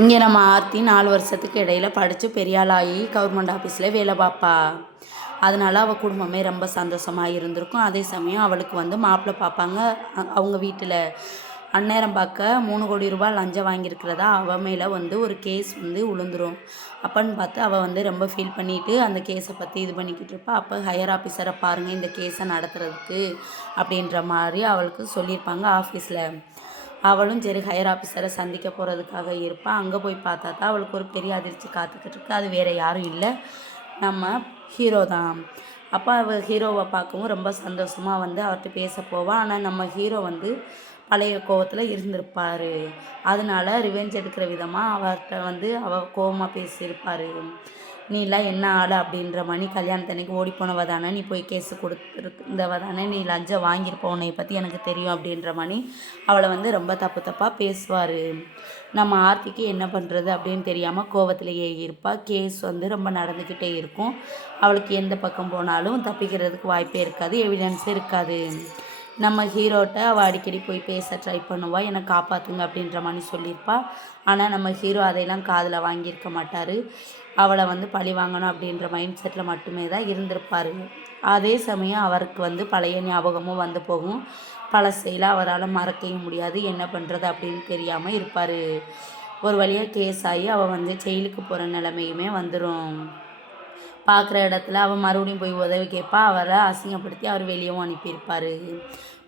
இங்கே நம்ம ஆர்த்தி 4 வருஷத்துக்கு இடையில படித்து பெரியாளாகி கவர்மெண்ட் ஆஃபீஸில் வேலை பார்ப்பா. அதனால அவள் குடும்பமே ரொம்ப சந்தோஷமாக இருந்திருக்கும். அதே சமயம் அவளுக்கு வந்து மாப்பிள்ளை பார்ப்பாங்க. அவங்க வீட்டில் அந்நேரம் பார்க்க 3 கோடி ரூபாய் லஞ்சம் வாங்கியிருக்கிறதா அவள் மேலே வந்து ஒரு கேஸ் வந்து விழுந்துரும். அப்போன்னு பார்த்து அவள் வந்து ரொம்ப ஃபீல் பண்ணிவிட்டு அந்த கேஸை பற்றி இது பண்ணிக்கிட்டு இருப்பா. அப்போ ஹையர் ஆஃபீஸரை பாருங்கள் இந்த கேஸை நடத்துறதுக்கு அப்படின்ற மாதிரி அவளுக்கு சொல்லியிருப்பாங்க ஆஃபீஸில். அவளும் சரி ஹையர் ஆஃபீஸரை சந்திக்க போகிறதுக்காக இருப்பாள். அங்கே போய் பார்த்தா தான் அவளுக்கு ஒரு பெரிய அதிர்ச்சி காத்துக்கிட்டு இருக்கு. அது வேறு யாரும் இல்லை, நம்ம ஹீரோ தான். அப்போ அவள் ஹீரோவை பார்க்கவும் ரொம்ப சந்தோஷமாக வந்து அவர்கிட்ட பேச போவாள். ஆனால் நம்ம ஹீரோ வந்து பழைய கோவத்தில் இருந்திருப்பார். அதனால ரிவெஞ்ச் எடுக்கிற விதமாக அவர்கிட்ட வந்து அவள் கோவமாக பேசியிருப்பார். நீலாம் என்ன ஆள் அப்படின்ற மாதிரி கல்யாணத்தன்னைக்கு ஓடி போனவ தானே, நீ போய் கேஸு கொடுத்துருந்தவ தானே, நீ லஞ்சம் வாங்கியிருப்ப, உன்னை பற்றி எனக்கு தெரியும் அப்படின்ற மாதிரி அவளை வந்து ரொம்ப தப்பாக பேசுவார். நம்ம ஆர்த்திக்கு என்ன பண்ணுறது அப்படின்னு தெரியாமல் கோவத்திலேயே இருப்பாள். கேஸ் வந்து ரொம்ப நடந்துக்கிட்டே இருக்கும். அவளுக்கு எந்த பக்கம் போனாலும் தப்பிக்கிறதுக்கு வாய்ப்பே இருக்காது, எவிடன்ஸே இருக்காது. நம்ம ஹீரோட்ட அவள் அடிக்கடி போய் பேச ட்ரை பண்ணுவாள், என்னை காப்பாற்றுங்க அப்படின்ற மாதிரி சொல்லியிருப்பாள். ஆனால் நம்ம ஹீரோ அதையெல்லாம் காதில் வாங்கியிருக்க மாட்டார். அவளை வந்து பழி வாங்கணும் அப்படின்ற மைண்ட் செட்டில் மட்டுமே தான் இருந்திருப்பார். அதே சமயம் அவருக்கு வந்து பழைய ஞாபகமும் வந்து போகும். பழசையில் அவரால் மறக்கவும் முடியாது, என்ன பண்ணுறது அப்படின்னு தெரியாமல் இருப்பார். ஒரு வழியாக கேஸ் ஆகி அவள் வந்து ஜெயிலுக்கு போகிற நிலைமையுமே வந்துடும். பார்க்குற இடத்துல அவள் மறுபடியும் போய் உதவி கேட்பா. அவரை அசிங்கப்படுத்தி அவர் வெளியவும் அனுப்பியிருப்பார்.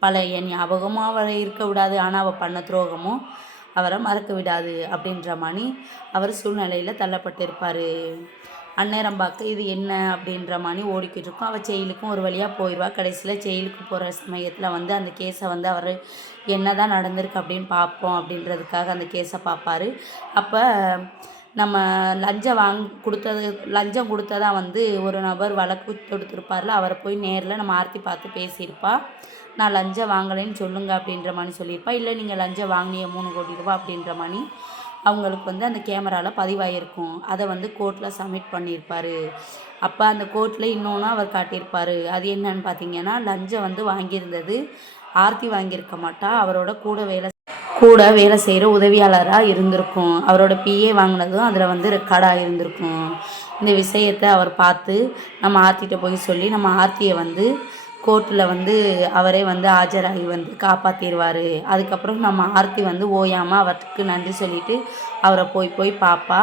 பழைய ஞாபகமும் அவரை இருக்க விடாது, ஆனால் அவள் பண்ண துரோகமும் அவரை மறக்க விடாது அப்படின்ற மாதிரி அவர் சூழ்நிலையில் தள்ளப்பட்டிருப்பார். அந்நேரம் பார்க்க இது என்ன அப்படின்ற மாதிரி ஓடிக்கிட்டு இருக்கும். அவள் ஜெயிலுக்கும் ஒரு வழியாக போயிடுவாள். கடைசியில் ஜெயிலுக்கு போகிற சமயத்தில் வந்து அந்த கேஸை வந்து அவர் என்ன தான் நடந்திருக்கு அப்படின்னு பார்ப்போம் அப்படின்றதுக்காக அந்த கேஸை பார்ப்பார். அப்போ நம்ம லஞ்சம் கொடுத்ததா வந்து ஒரு நபர் வழக்கு தொடுத்திருப்பார்ல, அவரை போய் நேரில் நம்ம ஆர்த்தி பார்த்து பேசியிருப்பா. நான் லஞ்சம் வாங்கலைன்னு சொல்லுங்கள் அப்படின்ற மாதிரி சொல்லியிருப்பா. இல்லை நீங்கள் லஞ்சம் வாங்கினீங்க 3 கோடி ரூபா அப்படின்ற மாதிரி அவங்களுக்கு வந்து அந்த கேமராவில் பதிவாகிருக்கும். அதை வந்து கோர்ட்டில் சப்மிட் பண்ணியிருப்பார். அப்போ அந்த கோர்ட்டில் இன்னொன்று அவர் காட்டியிருப்பார். அது என்னன்னு பார்த்தீங்கன்னா, லஞ்சம் வந்து வாங்கியிருந்தது ஆர்த்தி வாங்கியிருக்க மாட்டா, அவரோட கூட வேலை செய்கிற உதவியாளராக இருந்திருக்கும். அவரோட பிஏ வாங்கினதும் அதில் வந்து ரெக்கார்டாக இருந்திருக்கும். இந்த விஷயத்தை அவர் பார்த்து நம்ம ஆர்த்திகிட்ட போய் சொல்லி நம்ம ஆர்த்தியை வந்து கோர்ட்டில் வந்து அவரே வந்து ஆஜராகி வந்து காப்பாற்றிடுவார். அதுக்கப்புறம் நம்ம ஆர்த்தி வந்து ஓயாமல் அவருக்கு நன்றி சொல்லிவிட்டு அவரை போய் பார்ப்பா.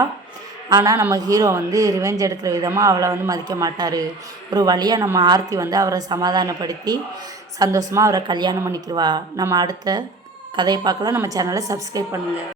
ஆனால் நம்ம ஹீரோ வந்து ரிவெஞ்ச் எடுக்கிற விதமாக அவளை வந்து மதிக்க மாட்டார். ஒரு வழியாக நம்ம ஆர்த்தி வந்து அவரை சமாதானப்படுத்தி சந்தோஷமாக அவரை கல்யாணம் பண்ணிக்கிடுவா. நம்ம அடுத்த கதையை பார்க்கலாம். நம்ம சேனலை சப்ஸ்கிரைப் பண்ணுங்கள்.